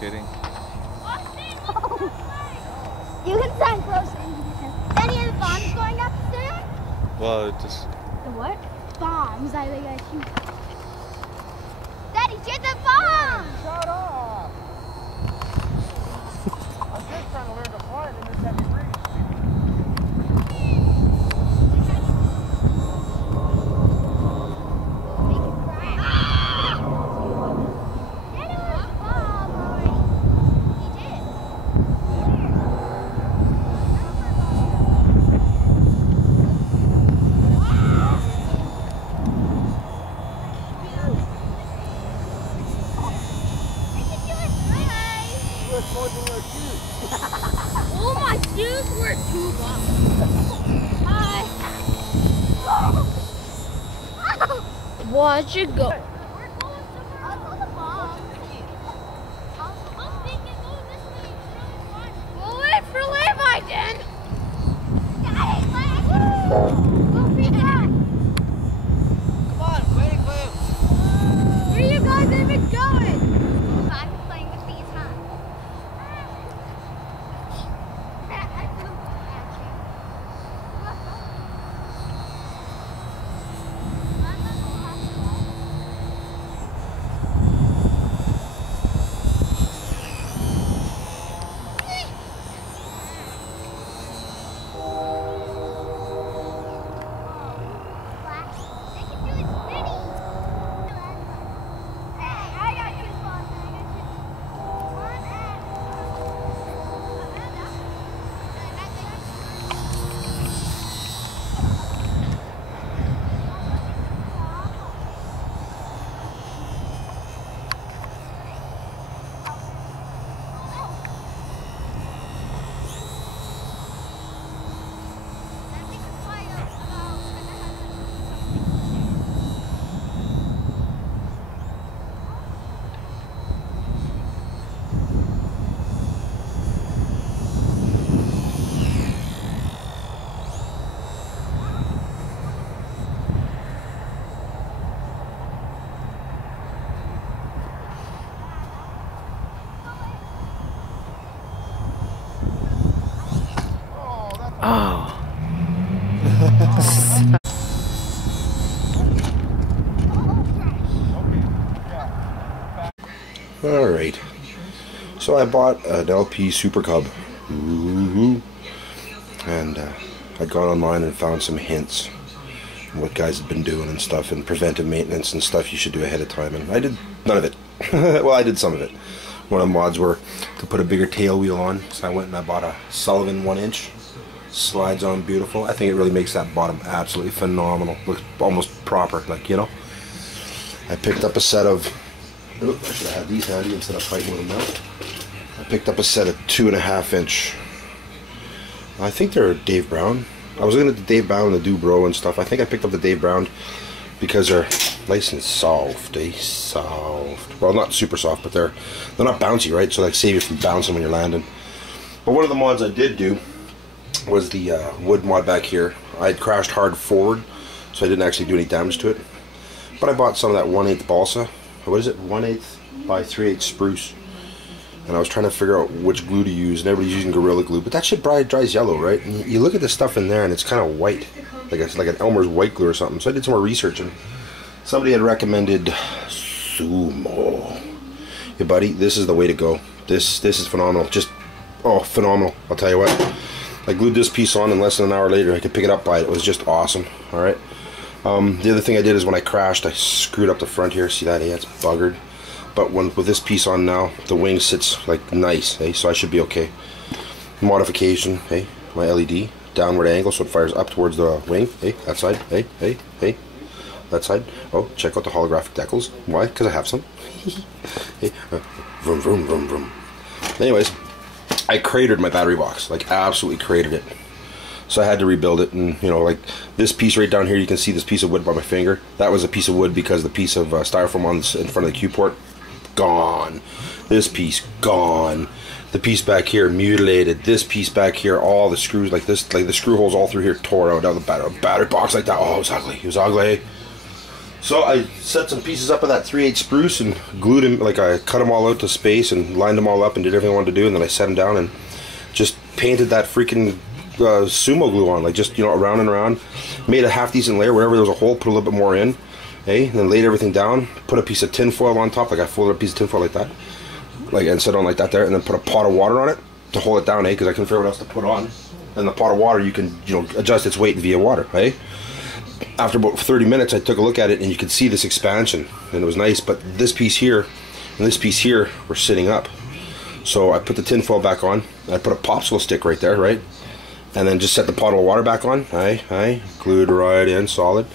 kidding. You can stand close. Any of the bombs going up soon? Well, it just... The what? Bombs. I think I shoot. Daddy, shoot the bomb! Shut up! I'm just trying to learn to fly in this heavy breeze. Oh, my shoes were too long. Hi. Watch it go. We'll wait for Levi then. We'll be back. Come on, waiting for him. Where are you guys even going? Oh. All right. So I bought an LP Super Cub. Ooh. And I'd gone online and found some hints on what guys had been doing and stuff, and preventive maintenance and stuff you should do ahead of time. And I did none of it. Well, I did some of it. One of the mods were to put a bigger tail wheel on, so I went and I bought a Sullivan 1-inch. Slides on beautiful. I think it really makes that bottom absolutely phenomenal. Looks almost proper, like, you know. I picked up a set of, oh, I should have had these handy instead of fighting with them now. I picked up a set of 2.5-inch. I think they're Dave Brown. I was looking at the Dave Brown and the Dubro and stuff. I think I picked up the Dave Brown because they're nice and soft. Soft. Well, not super soft, but they're not bouncy, right? So like save you from bouncing when you're landing. But one of the mods I did do was the wood mod back here. I had crashed hard forward, so I didn't actually do any damage to it. But I bought some of that 1/8 balsa. What is it? 1/8 by 3/8 spruce. And I was trying to figure out which glue to use, and everybody's using Gorilla Glue, but that shit dries yellow, right? And you look at the stuff in there, and it's kind of white, like it's like an Elmer's white glue or something. So I did some more research, and somebody had recommended Sumo. Hey, buddy, this is the way to go. This is phenomenal. Just phenomenal. I'll tell you what. I glued this piece on, and less than an hour later I could pick it up by it. It was just awesome. Alright. The other thing I did is when I crashed, I screwed up the front here. See that? Yeah, it's buggered. But with this piece on now, the wing sits like nice. Hey, so I should be okay. Modification. Hey, my LED downward angle so it fires up towards the wing. Hey, that side. Hey, hey, hey. That side. Oh, check out the holographic decals. Why? Because I have some. Hey, vroom, vroom, vroom, vroom. Anyways, I cratered my battery box, like absolutely cratered it. So I had to rebuild it, and you know, like this piece right down here, you can see this piece of wood by my finger. That was a piece of wood because the piece of styrofoam on in front of the Q port, gone. This piece, gone. The piece back here, mutilated. This piece back here, all the screws like this, like the screw holes all through here tore out of the battery box like that. Oh, it was ugly. It was ugly. So I set some pieces up of that 3/8 spruce and glued them, like I cut them all out to space and lined them all up and did everything I wanted to do, and then I set them down and just painted that freaking Sumo glue on, like just, you know, around and around. Made a half decent layer, wherever there was a hole, put a little bit more in, and then laid everything down, put a piece of tin foil on top, like I folded a piece of tin foil like that, like, and set on like that there, and then put a pot of water on it to hold it down, because I couldn't figure out what else to put on. And the pot of water, you can, you know, adjust its weight via water, After about 30 minutes, I took a look at it, and you could see this expansion, and it was nice. But this piece here and this piece here were sitting up. So I put the tin foil back on. I put a popsicle stick right there, and then just set the pot of water back on. Glued right in, solid.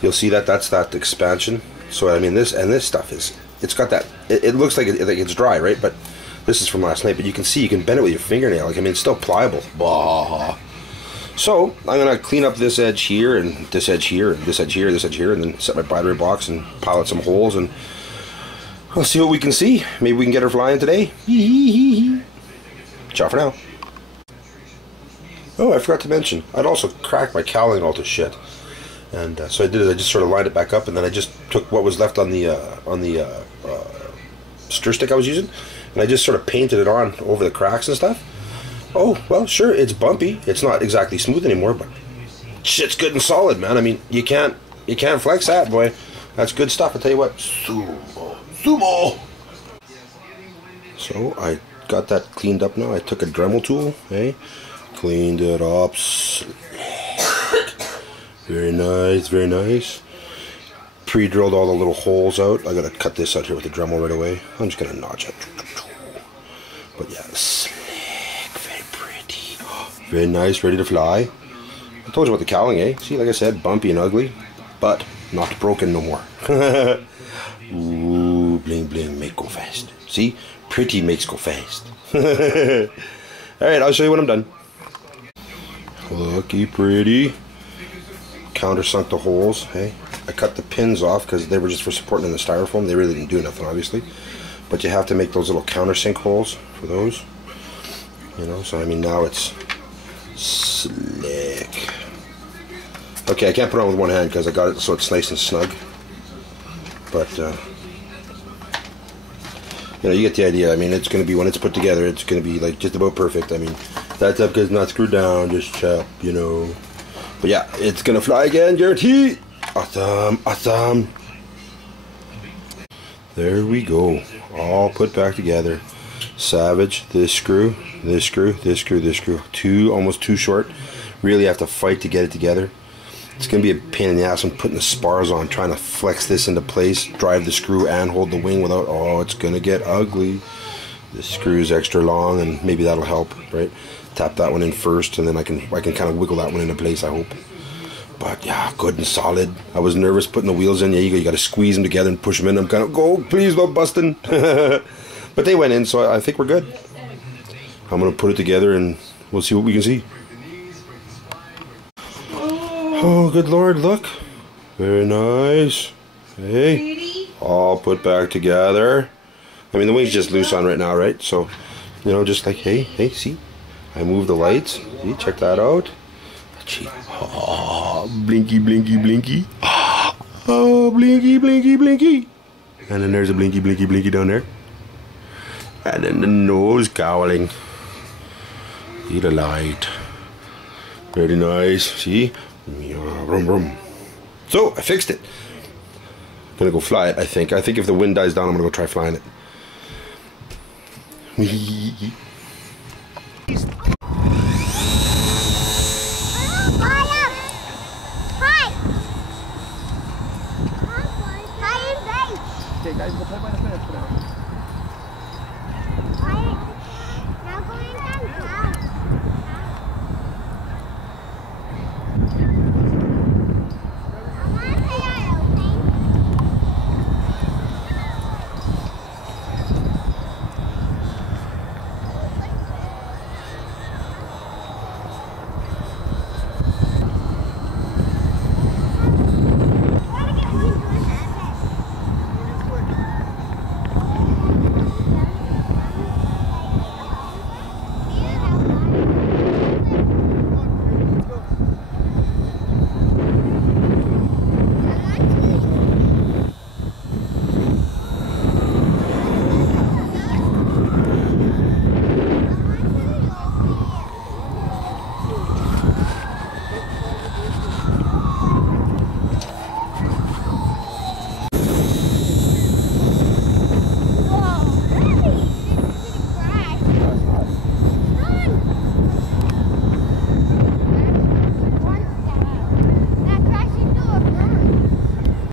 You'll see that that's that expansion. So I mean, this stuff is, it's got that. It looks like it's dry, right? But this is from last night. But you can see, you can bend it with your fingernail. Like, I mean, it's still pliable. Bah. So I'm gonna clean up this edge here, and this edge here, and this edge here, this edge here, and then set my battery box and pilot some holes, and we'll see what we can see. Maybe we can get her flying today. Ciao for now. Oh, I forgot to mention, I'd also cracked my cowling all to shit, and so I did it. I just sort of lined it back up, and then I just took what was left on the stir stick I was using, and I just sort of painted it on over the cracks and stuff. Oh, well, sure, it's bumpy. It's not exactly smooth anymore, but shit's good and solid, man. I mean, you can't flex that, boy. That's good stuff. I'll tell you what. Sumo. So I got that cleaned up now. I took a Dremel tool, cleaned it up. Very nice, very nice. Pre-drilled all the little holes out. I gotta cut this out here with the Dremel right away. I'm just gonna notch it. But yeah, very nice, ready to fly. I told you about the cowling, See, like I said, bumpy and ugly, but not broken no more. Ooh, bling bling, make go fast. See, pretty makes go fast. Alright, I'll show you when I'm done. Looky pretty. Countersunk the holes, I cut the pins off because they were just for supporting in the styrofoam. They really didn't do nothing, obviously. But you have to make those little countersink holes for those. You know, so I mean, now it's slick. Okay, I can't put it on with one hand because I got it so it's nice and snug. But you know, you get the idea. I mean, it's going to be, when it's put together, it's going to be like just about perfect. I mean, that's up because it's not screwed down, just chop, you know. But yeah, it's going to fly again, guaranteed. Awesome, awesome. There we go, all put back together. Savage. This screw, this screw, this screw, this screw. Almost too short. Really have to fight to get it together. It's going to be a pain in the ass when putting the spars on, trying to flex this into place, drive the screw and hold the wing without, oh, it's going to get ugly. This screw is extra long, and maybe that'll help, right? Tap that one in first, and then I can kind of wiggle that one into place, I hope. But yeah, good and solid. I was nervous putting the wheels in. Yeah, you got to squeeze them together and push them in. I'm kind of, go, please, don't busting. But they went in, so I think we're good. I'm going to put it together and we'll see what we can see. Oh, good Lord, look. Very nice. Hey, all put back together. I mean, the wing's just loose on right now, right? So, you know, just like, hey, see? I move the lights. See, check that out. Oh, blinky, blinky, blinky. Oh, blinky, blinky, blinky. And then there's a blinky, blinky, blinky down there. And then the nose cowling. See the light. Very nice. See? Vroom, vroom. So I fixed it. I'm gonna go fly it, I think. I think if the wind dies down, I'm gonna go try flying it. Okay, guys, we'll play by the fence for now.